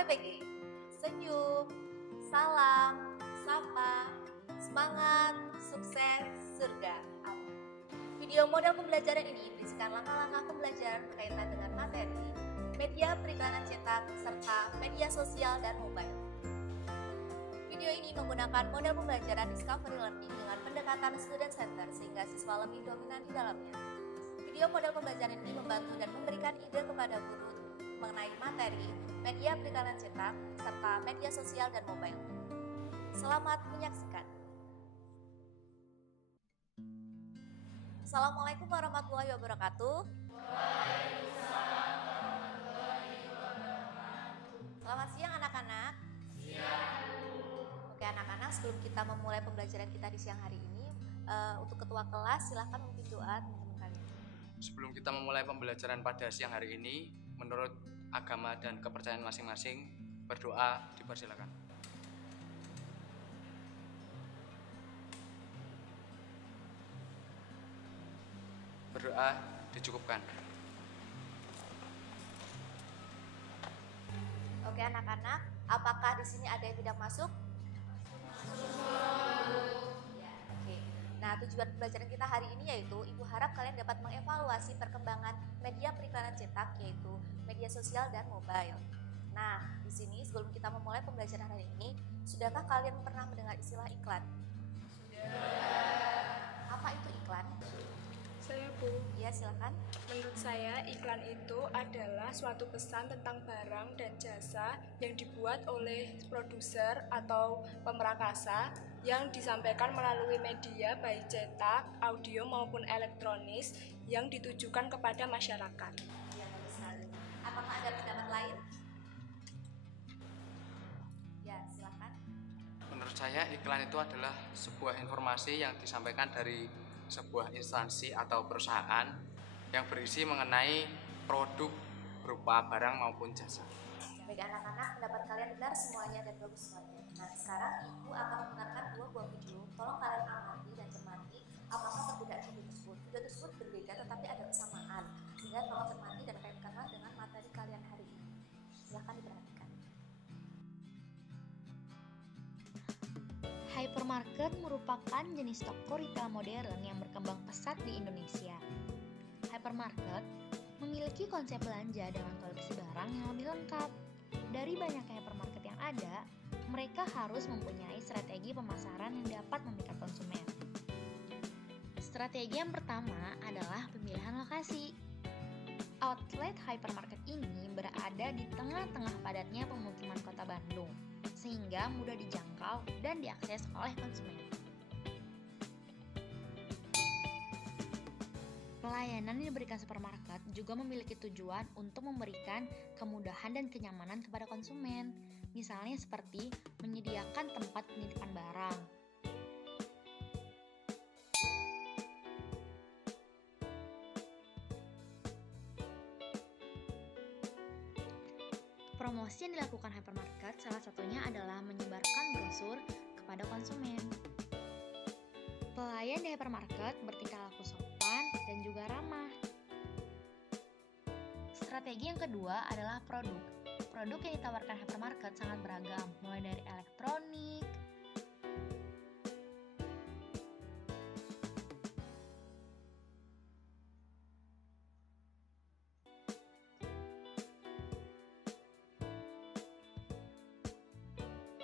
PPG. Senyum, salam, sapa, semangat, sukses, surga. Amin. Video model pembelajaran ini berisikan langkah-langkah pembelajaran berkaitan dengan materi, media periklanan cetak, serta media sosial dan mobile. Video ini menggunakan model pembelajaran Discovery Learning dengan pendekatan student center sehingga siswa lebih dominan di dalamnya. Video model pembelajaran ini membantu dan memberikan ide kepada guru mengenai materi, media periklanan cetak, serta media sosial dan mobile. Selamat menyaksikan. Assalamualaikum warahmatullahi wabarakatuh. Selamat siang anak-anak. Oke anak-anak, sebelum kita memulai pembelajaran kita di siang hari ini, untuk ketua kelas silahkan memimpin doa teman-teman kalian. Sebelum kita memulai pembelajaran pada siang hari ini, menurut agama dan kepercayaan masing-masing, berdoa dipersilakan. Berdoa dicukupkan. Oke anak-anak, apakah di sini ada yang tidak masuk? Ya, oke. Nah, tujuan pembelajaran kita hari ini yaitu Ibu harap kalian dapat mengevaluasi perkembangan media periklanan cetak, yaitu media sosial dan mobile. Nah, di sini sebelum kita memulai pembelajaran hari ini, sudahkah kalian pernah mendengar istilah iklan? Sudah. Apa itu iklan? Saya, Bu. Ya, silakan. Menurut saya, iklan itu adalah suatu pesan tentang barang dan jasa yang dibuat oleh produser atau pemrakasa yang disampaikan melalui media baik cetak, audio maupun elektronis yang ditujukan kepada masyarakat. Ya, bagus sekali. Apakah ada pendapat lain? Ya, silakan. Menurut saya, iklan itu adalah sebuah informasi yang disampaikan dari sebuah instansi atau perusahaan yang berisi mengenai produk berupa barang maupun jasa. Baik anak-anak, pendapat kalian benar semuanya dan bagus semuanya. Nah, sekarang Ibu akan memutarkan dua buah video. Tolong kalian amati dan cermati apakah perbedaan video tersebut. Video tersebut berbeda tetapi ada kesamaan. Sehingga tolong cermati dan kaitkanlah dengan materi kalian hari ini. Silahkan diperhatikan. Hypermarket merupakan jenis toko retail modern yang berkembang pesat di Indonesia. Hypermarket memiliki konsep belanja dengan koleksi barang yang lebih lengkap. Dari banyaknya hypermarket yang ada, mereka harus mempunyai strategi pemasaran yang dapat memikat konsumen. Strategi yang pertama adalah pemilihan lokasi. Outlet hypermarket ini berada di tengah-tengah padatnya pemukiman kota Bandung, sehingga mudah dijangkau dan diakses oleh konsumen. Pelayanan yang diberikan supermarket juga memiliki tujuan untuk memberikan kemudahan dan kenyamanan kepada konsumen, misalnya seperti menyediakan tempat penitipan barang, promosi yang dilakukan hypermarket salah satunya adalah menyebarkan brosur kepada konsumen. Pelayan di hypermarket bertingkah laku sopan dan juga ramah. Strategi yang kedua adalah produk. Produk yang ditawarkan hypermarket sangat beragam, mulai dari elektronik,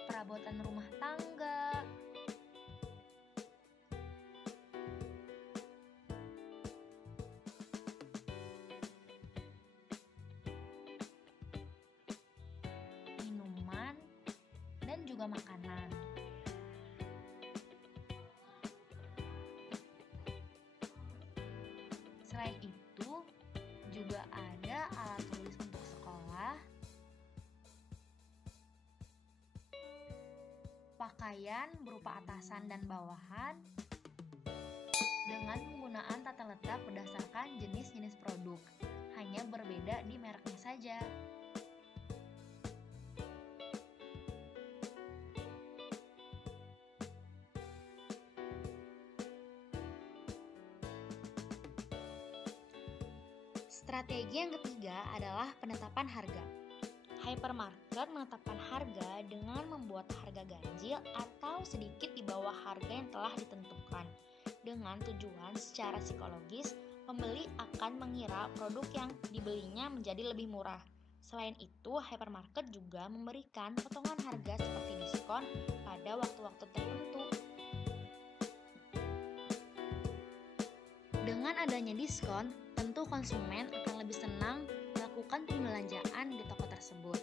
perabotan rumah tangga, minuman, dan juga makanan. Selain itu, juga ada alat tulis untuk sekolah, pakaian berupa atasan dan bawahan, dengan penggunaan tata letak berdasarkan jenis-jenis produk, hanya berbeda di mereknya saja. Strategi yang ketiga adalah penetapan harga. Hypermarket menetapkan harga dengan membuat harga ganjil atau sedikit di bawah harga yang telah ditentukan. Dengan tujuan secara psikologis, pembeli akan mengira produk yang dibelinya menjadi lebih murah. Selain itu, hypermarket juga memberikan potongan harga seperti diskon pada waktu-waktu tertentu. Dengan adanya diskon, tentu konsumen akan lebih senang melakukan pembelanjaan di toko tersebut.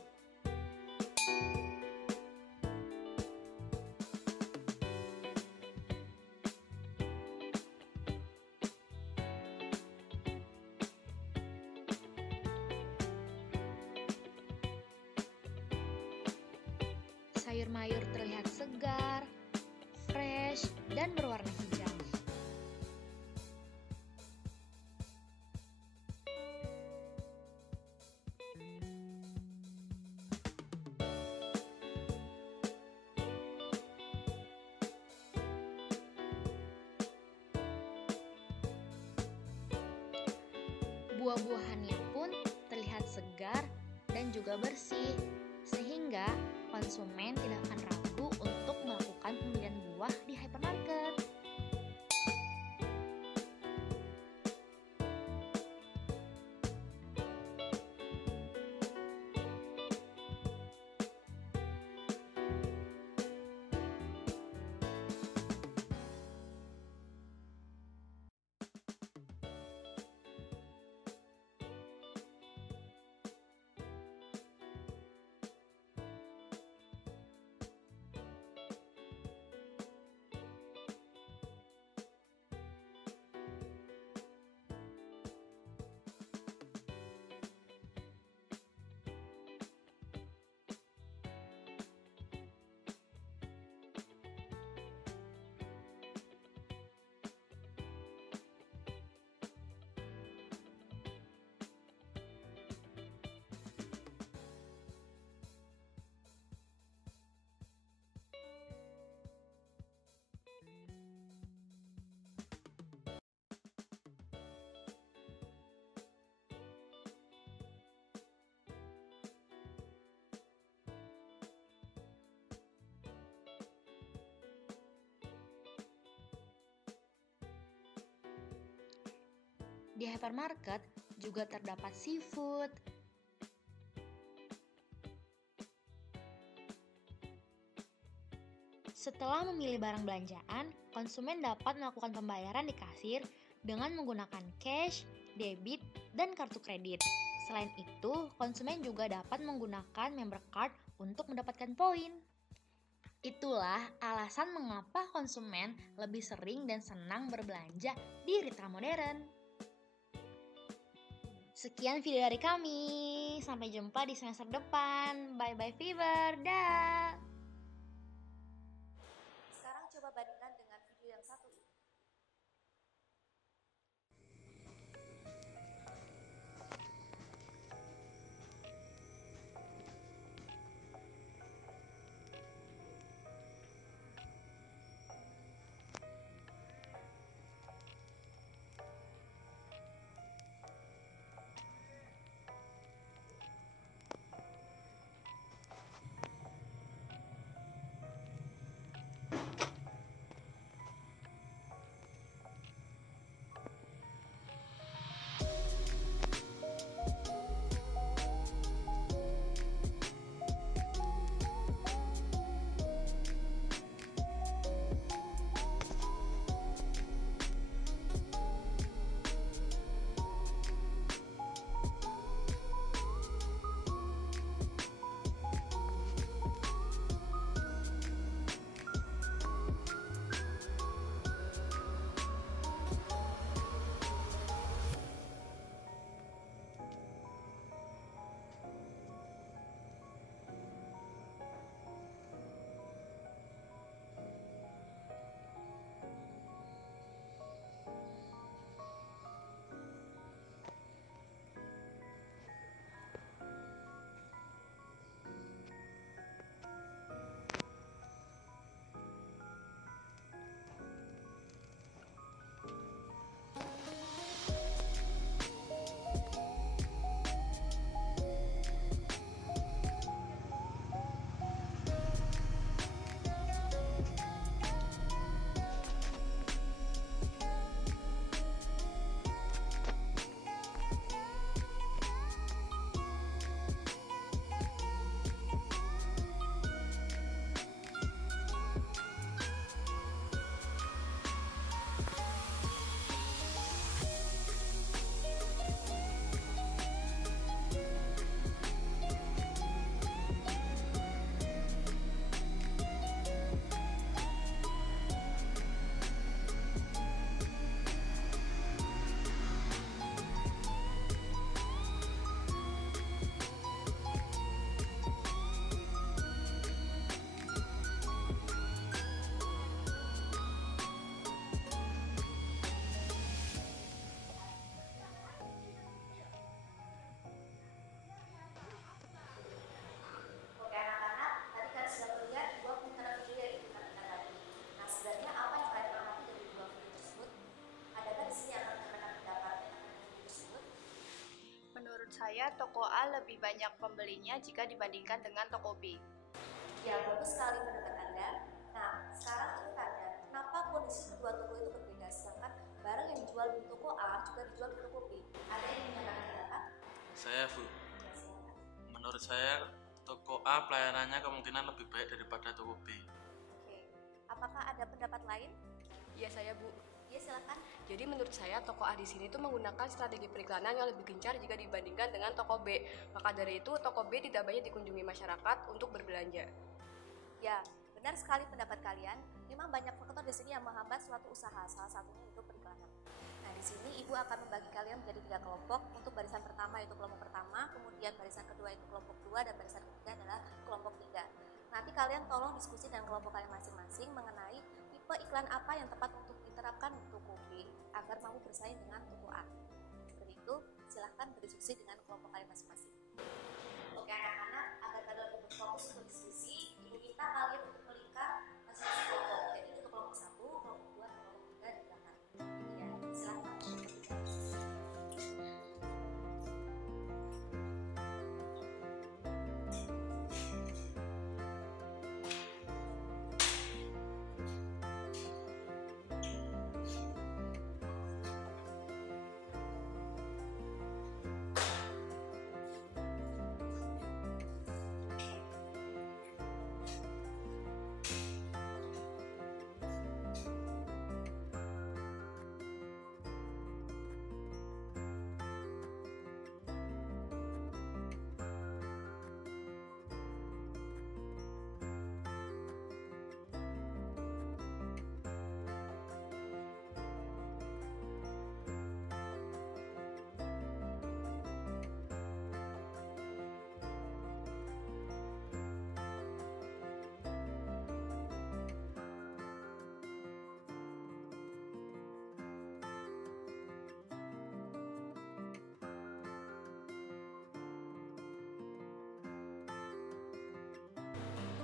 Sayur mayur terlihat segar, fresh, dan berwarna hijau. Buah-buahannya pun terlihat segar dan juga bersih, sehingga konsumen tidak akan ragu untuk melakukan pembelian buah di hypermarket. Di hypermarket juga terdapat seafood, setelah memilih barang belanjaan, konsumen dapat melakukan pembayaran di kasir dengan menggunakan cash, debit, dan kartu kredit. Selain itu, konsumen juga dapat menggunakan member card untuk mendapatkan poin. Itulah alasan mengapa konsumen lebih sering dan senang berbelanja di retail modern. Sekian video dari kami. Sampai jumpa di semester depan. Bye-bye Fever. Dah. Sekarang coba bandingkan dengan video yang satu ini. saya toko A lebih banyak pembelinya jika dibandingkan dengan toko B. Ya, bagus sekali pendapat Anda. Nah, sekarang ini tanya, kenapa kondisi kedua toko itu berbeda, sedangkan barang yang dijual di toko A juga dijual di toko B? Ada yang menyatakan pendapat? Saya, Bu. Ya, silakan. Menurut saya, toko A pelayanannya kemungkinan lebih baik daripada toko B. Oke, apakah ada pendapat lain? Ya saya Bu. Ya, silakan. Jadi menurut saya toko A di sini tuh menggunakan strategi periklanan yang lebih gencar jika dibandingkan dengan toko B. Maka dari itu toko B tidak banyak dikunjungi masyarakat untuk berbelanja. Ya, benar sekali pendapat kalian. Memang banyak faktor di sini yang menghambat suatu usaha, salah satunya itu periklanan. Nah, di sini Ibu akan membagi kalian menjadi 3 kelompok. Untuk barisan pertama yaitu kelompok pertama, kemudian barisan kedua itu kelompok 2, dan barisan ketiga adalah kelompok 3. Nanti kalian tolong diskusi dengan kelompok kalian masing-masing mengenai tipe iklan apa yang tepat untuk diterapkan di toko B agar mampu bersaing dengan toko A. Seperti itu, silahkan berdiskusi dengan kelompok kalian masing-masing. Oke anak-anak, agar kalian lebih fokus untuk diskusi, Ibu minta kalian untuk melingkar masing-masing kelompok. Jadi untuk kelompok 1, kelompok 2, dan kelompok 3 di belakang. Ya, silahkan untuk berdiskusi.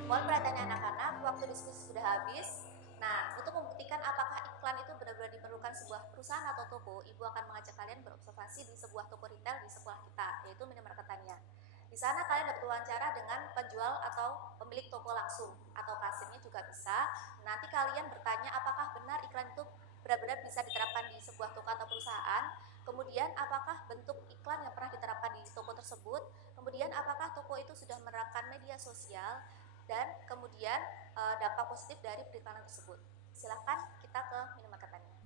Mohon perhatiannya anak-anak, waktu diskusi sudah habis. Nah, untuk membuktikan apakah iklan itu benar-benar diperlukan sebuah perusahaan atau toko, Ibu akan mengajak kalian berobservasi di sebuah toko retail di sekolah kita, yaitu minimarketannya. Di sana kalian dapat wawancara dengan penjual atau pemilik toko langsung, atau kasirnya juga bisa. Nanti kalian bertanya apakah benar iklan itu benar-benar bisa diterapkan di sebuah toko atau perusahaan. Kemudian apakah bentuk iklan yang pernah diterapkan di toko tersebut. Kemudian apakah toko itu sudah menerapkan media sosial. Dan kemudian dampak positif dari periklanan tersebut. Silakan kita ke minimarketannya.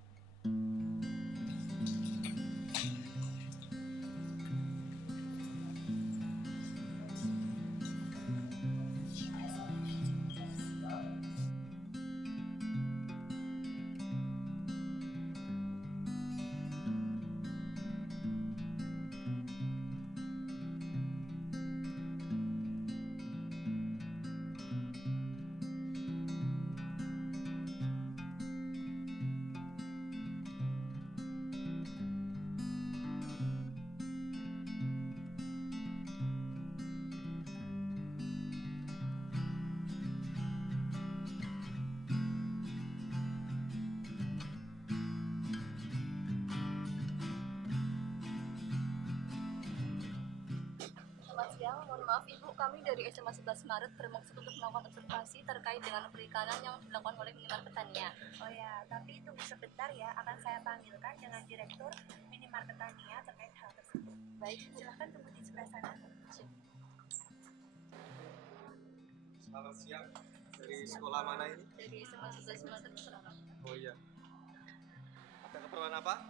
Selamat siang, mohon maaf Ibu, kami dari SMA 11 Maret bermaksud untuk melakukan observasi terkait dengan periklanan yang dilakukan oleh minimarketannya. Oh ya, tapi tunggu sebentar ya, akan saya panggilkan dengan Direktur Minimarketannya terkait hal tersebut. Baik, Silahkan tunggu di sebelah sana. Selamat siang, dari sekolah mana ini? dari SMA 11 Maret Semarang. Oh iya. Ada keperluan apa?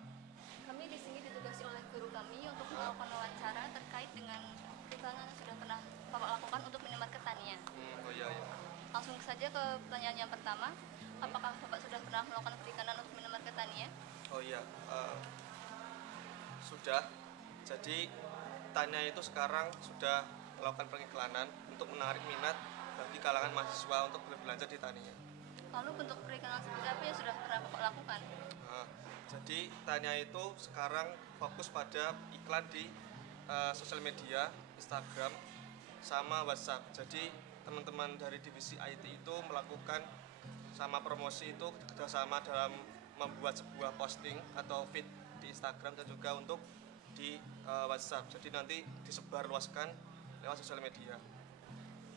Kami di sini ditugasi oleh guru kami untuk melakukan wawancara terkait dengan periklanan yang sudah pernah Bapak lakukan untuk minimarketannya. Oh iya, iya. Langsung saja ke pertanyaan yang pertama, apakah Bapak sudah pernah melakukan periklanan untuk minimarketannya? Oh iya, sudah. Jadi Tanya itu sekarang sudah melakukan periklanan untuk menarik minat bagi kalangan mahasiswa untuk berbelanja di Tania. Lalu bentuk periklanan seperti apa yang sudah pernah Bapak lakukan? Jadi Tanya itu sekarang fokus pada iklan di sosial media, Instagram, sama WhatsApp. Jadi teman-teman dari divisi IT itu melakukan sama promosi itu kerjasama dalam membuat sebuah posting atau feed di Instagram dan juga untuk di WhatsApp. Jadi nanti disebarluaskan lewat sosial media.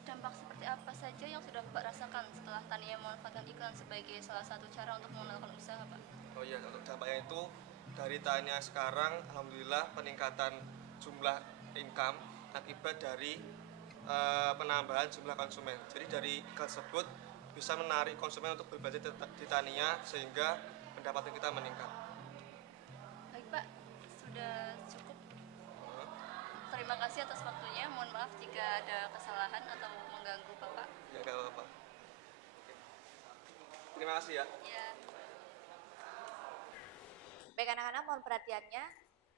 Dampak seperti apa saja yang sudah Bapak rasakan setelah Tania memanfaatkan iklan sebagai salah satu cara untuk mengenalkan usaha, Pak? Oh iya, untuk dampaknya itu dari Tania sekarang alhamdulillah peningkatan jumlah income akibat dari penambahan jumlah konsumen. Jadi dari iklan tersebut bisa menarik konsumen untuk berbelanja di Tania sehingga pendapatan kita meningkat. Baik Pak, sudah cukup. Terima kasih atas waktunya. Mohon maaf jika ada kesalahan atau mengganggu Bapak. Ya, nggak apa-apa. Terima kasih ya. Ya. Baik anak-anak, mohon perhatiannya.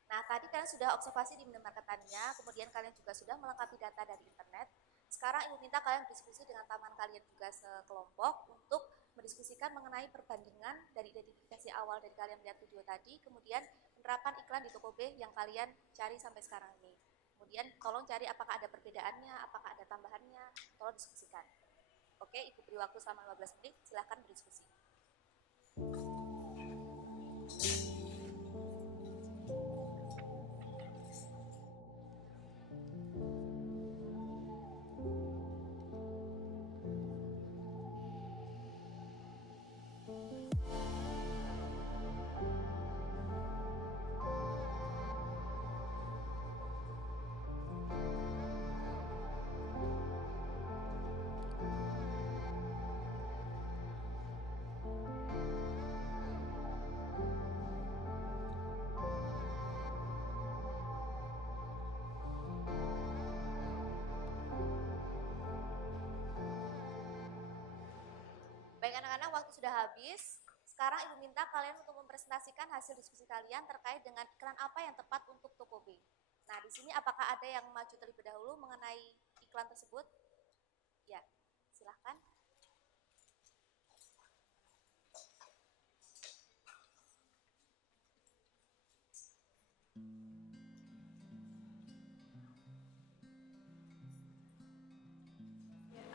Nah, tadi kalian sudah observasi di minimarket Tania, kemudian kalian juga sudah melengkapi data dari internet. Sekarang Ibu minta kalian berdiskusi dengan teman kalian juga sekelompok untuk mendiskusikan mengenai perbandingan dari identifikasi awal dari kalian melihat video tadi, kemudian penerapan iklan di toko B yang kalian cari sampai sekarang ini. Kemudian tolong cari apakah ada perbedaannya, apakah ada tambahannya, tolong diskusikan. Oke, Ibu beri waktu selama 15 menit, silahkan berdiskusi. Baik anak-anak, waktu sudah habis. Sekarang Ibu minta kalian untuk mempresentasikan hasil diskusi kalian terkait dengan iklan apa yang tepat untuk toko B. Nah, di sini apakah ada yang maju terlebih dahulu mengenai iklan tersebut? Ya, silahkan.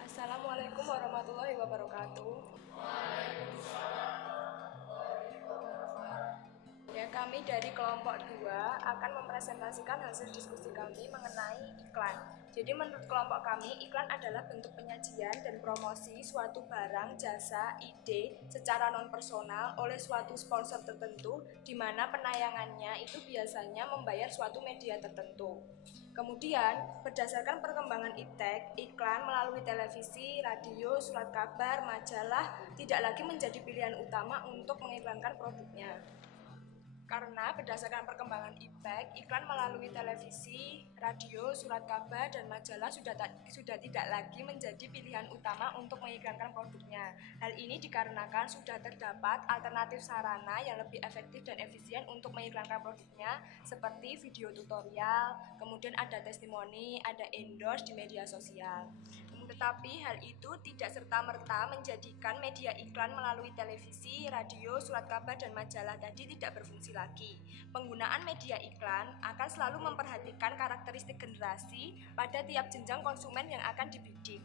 Assalamualaikum warahmatullahi wabarakatuh. Ya, kami dari kelompok 2 akan mempresentasikan hasil diskusi kami mengenai iklan. Jadi menurut kelompok kami, iklan adalah bentuk penyajian dan promosi suatu barang, jasa, ide secara non-personal oleh suatu sponsor tertentu di mana penayangannya itu biasanya membayar suatu media tertentu. Kemudian, berdasarkan perkembangan iptek, iklan melalui televisi, radio, surat kabar, majalah tidak lagi menjadi pilihan utama untuk mengiklankan produknya. Karena berdasarkan perkembangan iptek, iklan melalui televisi, radio, surat kabar, dan majalah sudah tidak lagi menjadi pilihan utama untuk mengiklankan produknya. Hal ini dikarenakan sudah terdapat alternatif sarana yang lebih efektif dan efisien untuk mengiklankan produknya, seperti video tutorial, kemudian ada testimoni, ada endorse di media sosial. Tetapi hal itu tidak serta-merta menjadikan media iklan melalui televisi, radio, surat kabar, dan majalah tadi tidak berfungsi lagi. Penggunaan media iklan akan selalu memperhatikan karakteristik generasi pada tiap jenjang konsumen yang akan dibidik.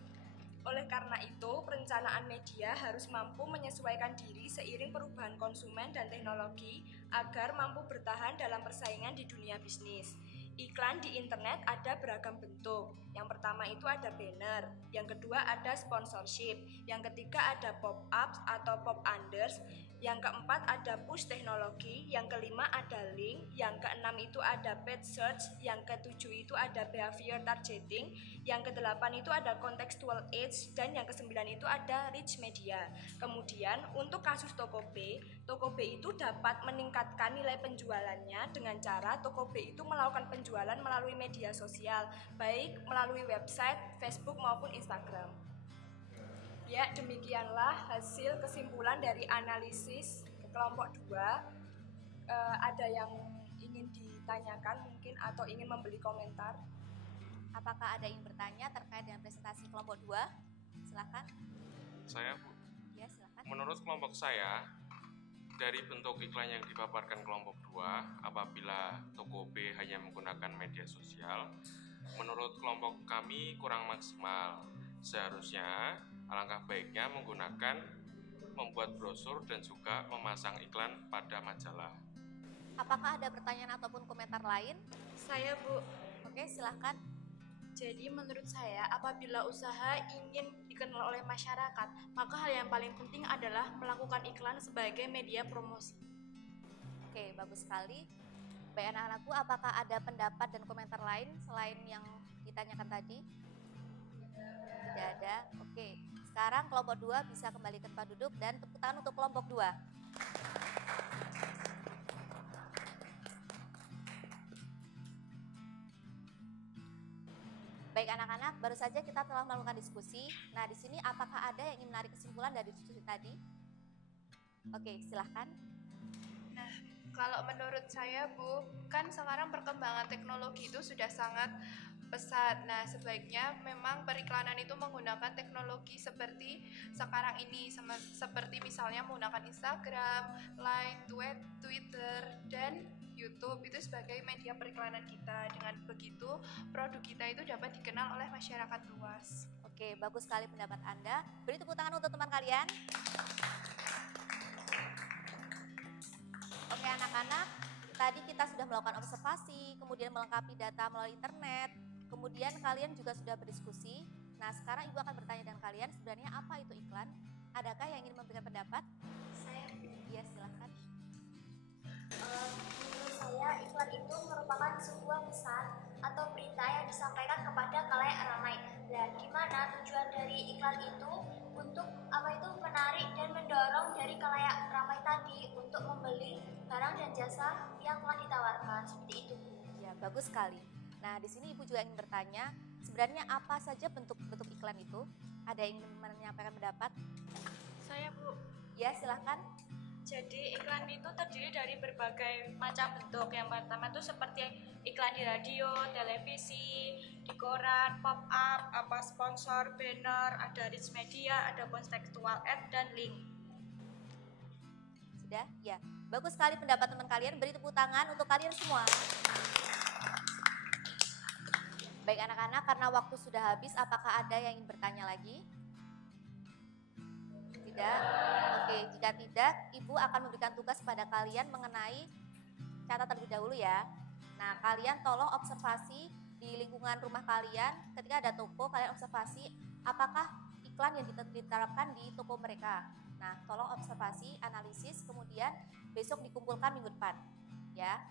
Oleh karena itu, perencanaan media harus mampu menyesuaikan diri seiring perubahan konsumen dan teknologi agar mampu bertahan dalam persaingan di dunia bisnis. Iklan di internet ada beragam bentuk. Yang pertama itu ada banner, yang kedua ada sponsorship, yang ketiga ada pop-ups atau pop-unders, yang keempat ada push teknologi, yang kelima ada link, yang keenam itu ada paid search, yang ketujuh itu ada behavior targeting, yang kedelapan itu ada contextual ads, dan yang kesembilan itu ada rich media. Kemudian untuk kasus toko B itu dapat meningkatkan nilai penjualannya dengan cara toko B itu melakukan penjualan melalui media sosial, baik melalui website, Facebook maupun Instagram. Ya, demikianlah hasil kesimpulan dari analisis kelompok 2. Ada yang ingin ditanyakan mungkin atau ingin memberi komentar? Apakah ada yang bertanya terkait dengan presentasi kelompok 2? Silakan. Saya, Bu. Ya, silakan. Menurut kelompok saya, dari bentuk iklan yang dipaparkan kelompok 2, apabila toko B hanya menggunakan media sosial, menurut kelompok kami kurang maksimal. Seharusnya alangkah baiknya membuat brosur dan juga memasang iklan pada majalah. Apakah ada pertanyaan ataupun komentar lain? Saya, Bu. Oke, silahkan. Jadi menurut saya, apabila usaha ingin dikenal oleh masyarakat, maka hal yang paling penting adalah melakukan iklan sebagai media promosi. Oke, bagus sekali. Baik anak-anakku, apakah ada pendapat dan komentar lain selain yang ditanyakan tadi? Tidak ada. Oke, sekarang kelompok 2 bisa kembali ke tempat duduk dan tepuk tangan untuk kelompok 2. Baik anak-anak, baru saja kita telah melakukan diskusi. Nah, di sini apakah ada yang ingin menarik kesimpulan dari diskusi tadi? Oke, silahkan. Nah, kalau menurut saya, Bu, kan sekarang perkembangan teknologi itu sudah sangat pesat. Nah, sebaiknya memang periklanan itu menggunakan teknologi seperti sekarang ini, seperti misalnya menggunakan Instagram, Line, Twitter, dan YouTube itu sebagai media periklanan kita. Dengan begitu, produk kita itu dapat dikenal oleh masyarakat luas. Oke, bagus sekali pendapat Anda. Beri tepuk tangan untuk teman kalian. Oke anak-anak, tadi kita sudah melakukan observasi, kemudian melengkapi data melalui internet, kemudian kalian juga sudah berdiskusi. Nah, sekarang Ibu akan bertanya dengan kalian, sebenarnya apa itu iklan? Adakah yang ingin memberikan pendapat? Saya, Iya, silahkan. menurut saya iklan itu merupakan sebuah pesan atau berita yang disampaikan kepada khalayak ramai. Dan di mana tujuan dari iklan itu untuk menarik dan mendorong dari khalayak ramai tadi untuk membeli barang dan jasa yang telah ditawarkan. Seperti itu, Bu. Ya, bagus sekali. Nah, di sini Ibu juga ingin bertanya, sebenarnya apa saja bentuk-bentuk iklan itu? Ada yang ingin menyampaikan pendapat? Saya, Bu. Ya, silahkan. Jadi iklan itu terdiri dari berbagai macam bentuk. Yang pertama itu seperti iklan di radio, televisi, di koran, pop up, sponsor, banner, ada rich media, ada contextual ad, dan link. Sudah? Ya. Bagus sekali pendapat teman kalian. Beri tepuk tangan untuk kalian semua. Baik anak-anak, karena waktu sudah habis, apakah ada yang ingin bertanya lagi? Tidak? Oke, jika tidak, Ibu akan memberikan tugas kepada kalian mengenai catat terlebih dahulu ya. Nah, kalian tolong observasi di lingkungan rumah kalian, ketika ada toko, kalian observasi apakah iklan yang diterapkan di toko mereka. Nah, tolong observasi, analisis, kemudian besok dikumpulkan minggu depan. Ya,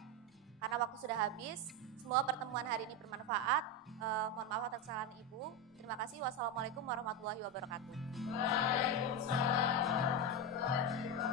karena waktu sudah habis, semoga pertemuan hari ini bermanfaat. Mohon maaf atas kesalahan Ibu. Terima kasih. Wassalamualaikum warahmatullahi wabarakatuh. Waalaikumsalam warahmatullahi wabarakatuh.